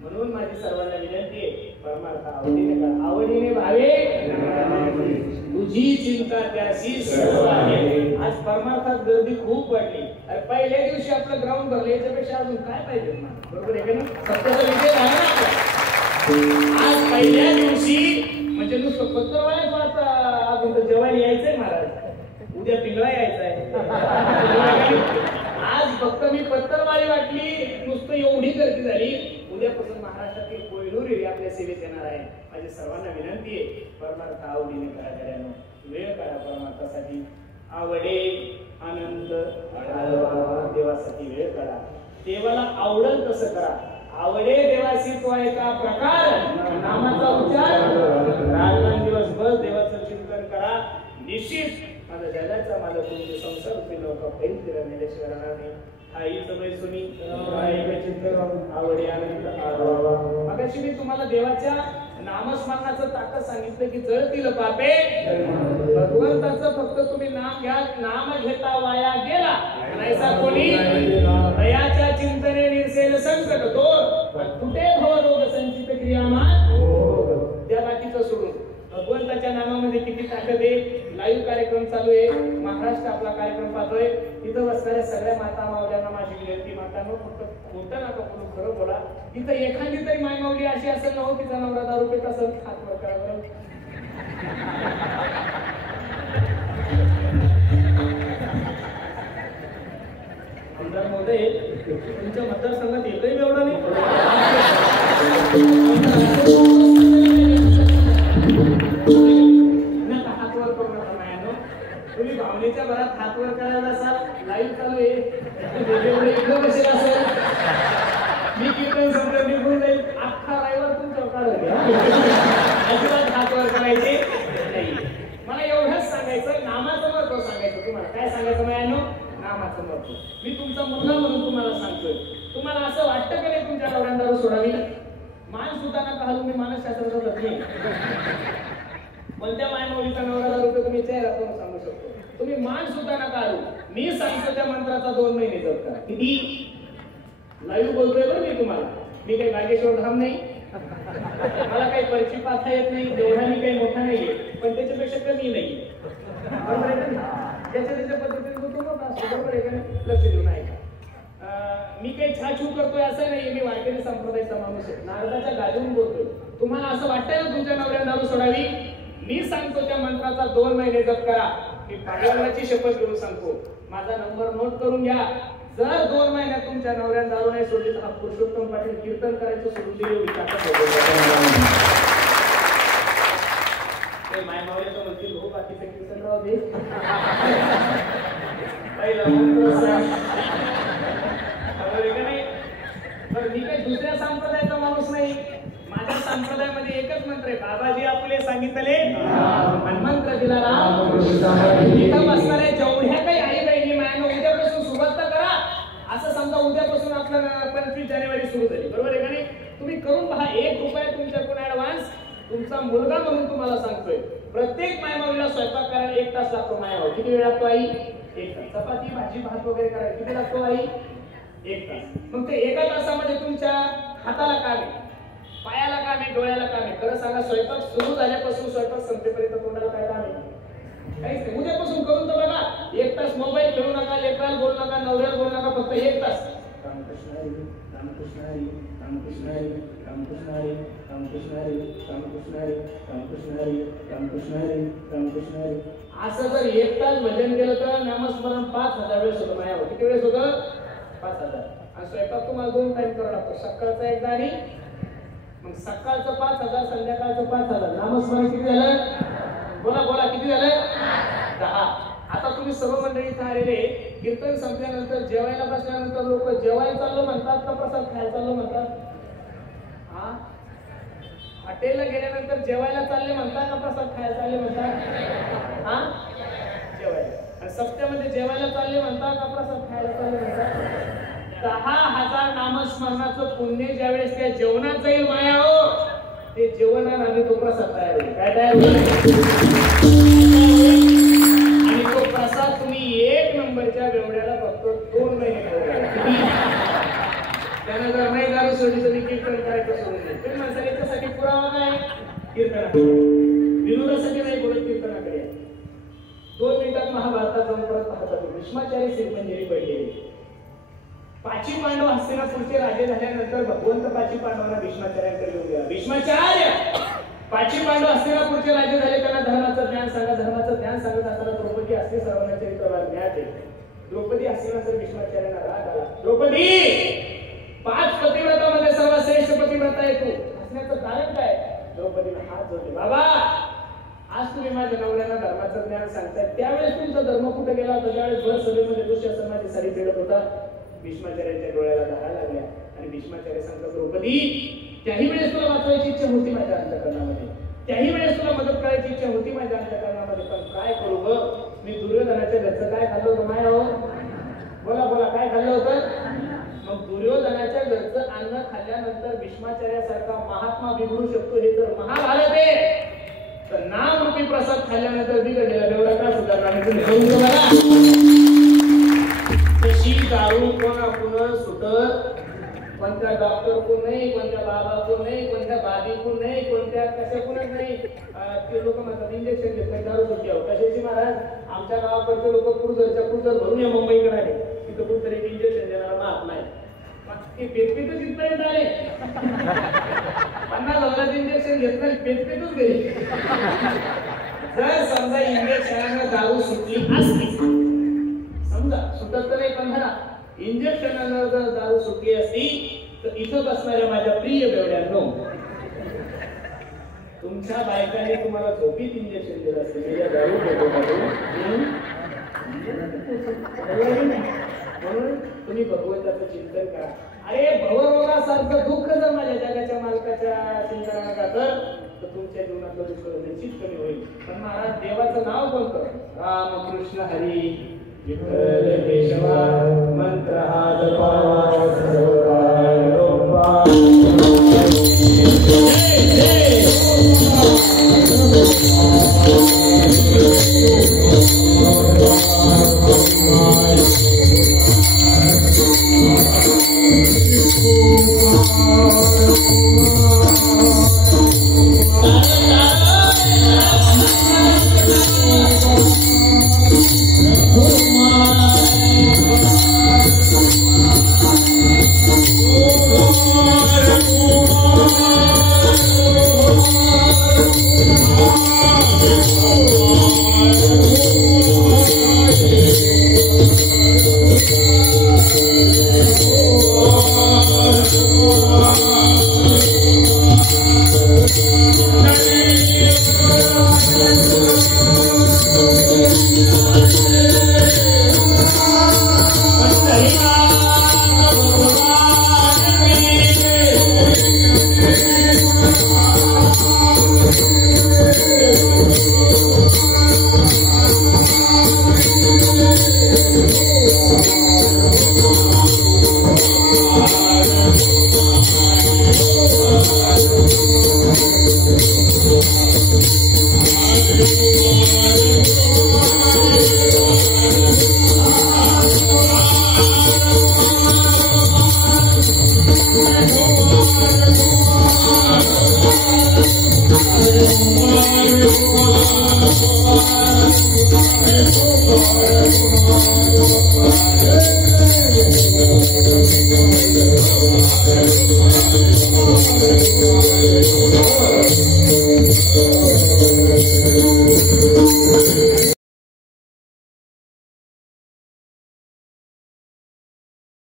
म्हणून माझी सर्वांना विनंती आहे, परमार्थ आवडीने भावे तुझी चिंता त्याशी सर्व आहे. आज परमार्थात गर्दी खूप वाढली. अरे पहिल्या दिवशी आपलं ग्राउंड भरलं, याच्यापेक्षा अजून काय पाहिजे ना, बरोबर आहे का नाही? सत्याचा विजय झाला ना. आज पहिल्या दिवशी म्हणजे नुसतं पत्रवाळ्याच वाटतं, अजून तर जेवायला यायचंय महाराज, उद्या पिंगळा यायचंय. आज फक्त मी पत्रवाळी वाटली, नुसतं एवढी गर्दी झाली. उद्यापासून महाराष्ट्रातील कोहिनूर आपल्या सेवेत येणार आहे. माझी सर्वांना विनंती आहे, परमार्थ आवडीने करा. करायला वेळ काढा परमार्थासाठी. आवडे आनंद देवासाठी वेळ काढा. देवाला आवडल तसं करा. आवडे देवाशी तो आहे का प्रकार, नामाचा उच्चार, रात्रंदिवस दिवसभर देवाचं चिंतन करा. निश्चित माझा जगाचा माझा तुमचे संसार रूपी लोक पैल फिरण्याशिवाय राहणार नाही. आई समय सुनी चिंतन आवडे आनंद मगाशी मी तुम्हाला देवाच्या नामस्मरणाचं ताकद सांगितलं की जळतील पापे. भगवंताचं फक्त तुम्ही नाम घ्या, नाम घेता वाया गेला नाहीसा कोणी. दयाच्या चिंतने निर्सेल संकट दूर, कुठे भव रोग संचित क्रियामान. त्या बाकीचं सोडून भगवंताच्या नामामध्ये किती ताकद आहे. लाईव्ह कार्यक्रम चालू आहे, महाराष्ट्र आपला कार्यक्रम पाहतोय. तिथं बसणाऱ्या सगळ्या माता मावल्यांना माझी विनंती, मातांनो फक्त खोटं नका बोलू, खरं बोला. तिथं एखादी तरी माय माऊली अशी असेल ना, हो तिचा नवरा दारू पित असेल, हात वर करा बरं. आमदार महोदय, तुमच्या मतदारसंघात एकही बेवडा नाही. तुम्ही भावनेच्या भरात हात वर करायला असाल, लाईव्ह चालू आहे, एकदम बसेल असेल, मी कीर्तन संपलं निघून जाईल, अख्खा रायवर तुमच्या काढून अजिबात हात वर करायचे नाही. मला एवढंच सांगायचं, नामाचं महत्व सांगायचं तुम्हाला. काय सांगायचं माझ्यानो? नामाचं महत्व. मी तुमचा मुलगा म्हणून तुम्हाला सांगतोय. तुम्हाला असं वाटतं का नाही तुमच्या नवऱ्याला दारू सोडावी? मान सुद्धा नका घालू, मी मानसशास्त्राचा तज्ञ. कोणत्या मायमाऊलीचा नवरा दारू पितो तुम्ही चेहरा करून सांगू शकतो. तुम्ही मान सुद्धा नका घालू. मी सांगतो त्या मंत्राचा 2 महिने जप करा. किती? लाईव्ह बोलतोय बरं मी तुम्हाला. मी काही बागेश्वर धाम नाही, मला काही परिचय पाहता येत नाही, तेवढा मी काही मोठा नाहीये, पण त्याच्यापेक्षा कमी नाहीये. बरोबर आहे का? त्याच्या पद्धतीने तो मोठा असतो. बरोबर आहे का? लक्ष देऊन ऐका. मी काही छाछू करतोय असं नाही, मी वारकरी संप्रदायाचा माणूस आहे, नारदाच्या गाजून बोलतोय. तुम्हाला असं वाटतंय ना तुमच्या नवऱ्याला दारू सोडावी? मी सांगतो त्या मंत्राचा 2 महिने जप करा. मी पांडुरंगाची शपथ घेऊन सांगतो. माझा नंबर नोट करून घ्या. जर 2 महिन्यात तुमच्या नवऱ्याने दारू नाही सोडली तर हा पुरुषोत्तम पाटील कीर्तन करायचं सोडून दिले विचार. माय मावळ्याचं म्हणतील हो बाकीचं कीर्तन राहू दे. मी काही दुसऱ्या संप्रदायाचा माणूस नाही. माझ्या संप्रदायामध्ये एकच मंत्र आहे. बाबाजी आपले सांगितले मंत्र दिला राम. इथं बसणाऱ्या जेवढ्या काही आई बहिणी मायानं उद्यापासून सुरुवात करा. असं समजा उद्यापासून आपलं 25 जानेवारी सुरू झाली, बरोबर आहे का नाही? तुम्ही करून पहा. 1 रुपया तुमच्याकडून ऍडव्हान्स. तुमचा मुलगा म्हणून तुम्हाला सांगतोय. प्रत्येक मायमाऊलीला स्वयंपाक करायला 1 तास लागतो. मायाभाऊ किती वेळ लागतो आई? 1 तास. चपाती भाजी भात वगैरे करायला किती लागतो आई? 1 तास. मग ते 1 तासामध्ये तुमच्या हाताला काम आहे, पायाला काम आहे, डोळ्याला काम आहे. खरं सांगा, स्वयंपाक सुरू झाल्यापासून स्वयंपाक संपेपर्यंत तोंडाला काय काम आहे? काहीच नाही. उद्यापासून करून तर बघा. 1 तास मोबाईल खेळू नका, लेकराला बोलू नका, नवऱ्याला बोलू नका, फक्त 1 तास. रामकृष्ण हरी, रामकृष्ण हरी, रामकृष्ण हरी, रामकृष्ण हरी, रामकृष्ण हरी, रामकृष्ण हरी, रामकृष्ण हरी, रामकृष्ण हरी, रामकृष्ण हरी. असं जर 1 तास भजन केलं तर नामस्मरण 5000 वेळेस होतं. मायावर किती वेळेस होतं? 5000. आणि स्वयंपाक तुम्हाला 2 टाइम करावा लागतो. सकाळचा एकदा आणि मग सकाळचं 5000, संध्याकाळचं 5000. नामस्मरण किती झालं? बोला बोला, किती झालं? 10. आता तुम्ही सर्व मंडळी इथं आलेले. कीर्तन संपल्यानंतर जेवायला बसल्यानंतर लोक जेवायला चाललो म्हणतात का प्रसाद खायला चाललो म्हणतात? हा, हॉटेलला गेल्यानंतर जेवायला चालले म्हणतात का प्रसाद खायला चालले म्हणतात? हा, जेवायला. आणि सप्त्यामध्ये जेवायला चालले म्हणतात का प्रसाद खायला चालले म्हणतात? 10,000 नामस्मरणाचं पुण्य ज्यावेळेस त्या जेवणात जाईल माया हो, ते जेवण आणि तो प्रसाद तयार होईल. काय तयार होईल? आणि तो प्रसाद तुम्ही 1 नंबरच्या बेवड्याला फक्त 2 महिने त्यानं जर नाही दारू सोडली तरी कीर्तन करायचं सोडून देईल. तुम्ही म्हणता याच्यासाठी पुरावा काय? कीर्तनाकडे. विनोदासाठी नाही बोलत, कीर्तनाकडे. 2 मिनिटात महाभारतात जाऊन परत पाहतात. भीष्माचार्य श्रीमंजरी पडले. 5 पांडव हस्तिनापूरचे राजे झाल्यानंतर भगवंत 5 पांडवांना भीष्माचार्यांकडे घेऊन गेला. भीष्माचार्य 5 पांडव हस्तिनापूरचे राजे झाले, त्यांना धर्माचं ज्ञान सांगा. धर्माचं ज्ञान सांगत असताना द्रौपदी असते सर्वांना चरित्रभाग ज्ञात आहे. द्रौपदी असल्यानंतर भीष्माचार्यांना राग आला. द्रौपदी 5 पतिव्रतामध्ये सर्वात श्रेष्ठ पतिव्रता आहे तू, असण्याचं कारण काय? द्रौपदीने हात जोडले. बाबा आज तुम्ही माझ्या नवऱ्याला धर्माचं ज्ञान सांगताय, त्यावेळेस तुमचा धर्म कुठे गेला होता? ज्यावेळेस भर सभेमध्ये दुःशासन माझी साडी फेडत होता, भीष्माचार्यांच्या डोळ्याला धारा लागल्या आणि भीष्माचार्य सांगतात, द्रौपदी त्याही वेळेस तुला वाचवायची इच्छा होती माझ्या अंतःकरणामध्ये, त्याही वेळेस तुला मदत करायची इच्छा होती माझ्या अंतःकरणामध्ये, पण काय करू ग? मी दुर्योधनाच्या घरचं काय खाल्लं होतं माया हो? बोला बोला, काय खाल्लं होतं? मग दुर्योधनाच्या घरचं अन्न खाल्ल्यानंतर भीष्माचार्यासारखा महात्मा बिघडू शकतो हे जर महाभारत आहे, तर नाम रूपी प्रसाद खाल्ल्यानंतर बिघडलेला बेवडा का सुधारणार? तशी दारू कोणा पुन्हा सुटत, कोणत्या डॉक्टर को नाही, कोणत्या बाबा को नाही, कोणत्या बाबी को नाही, कोणत्या कशा कुणाच नाही. ते लोक म्हणतात इंजेक्शन घेतलं दारू सुटली. कशाची महाराज? आमच्या गावाकडचे लोक पुरदर भरून या मुंबईकडे आले, तिथं कुठतरी इंजेक्शन देणारा महात्मा आहे. ते पेटपेटच इथपर्यंत आले. 50,000 इंजेक्शन घेतलं, पेटपेटच गेली. जर समजा इंजेक्शनानं दारू सुटली असती, समजा सुटत नाही 15, इंजेक्शनानं जर दारू सुटली असती, तर इथं बसणाऱ्या माझ्या प्रिय बेवड्यांनो, तुमच्या बायकाने तुम्हाला झोपीत इंजेक्शन दिलं असते दारू म्हणून तुम्ही भगवंताचं चिंतन करा. अरे भवरोगासारखं दुःख जर माझ्या जगाच्या मालकाच्या चिंतनाला जातं, तर तुमच्या जीवनातलं दुःख निश्चित कमी होईल. पण महाराज देवाचं नाव कोणतं? रामकृष्ण हरी विठ्ठल केशवा मंत्र हा जपावा सर्वकाळ लोपा. Thank you.